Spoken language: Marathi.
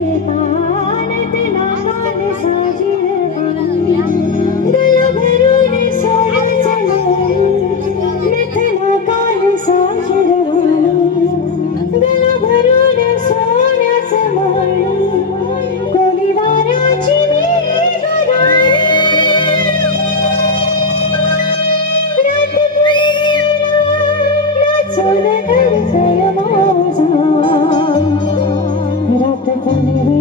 पानत नाकान साजिल गला भरून सोनं चढवली नथ नाकान साजिल गला भरून सोन्याचं मणी कोणी वाऱ्याची मिरी गराणी रात फुललेला नाचून घरचय माझा रात फुललेला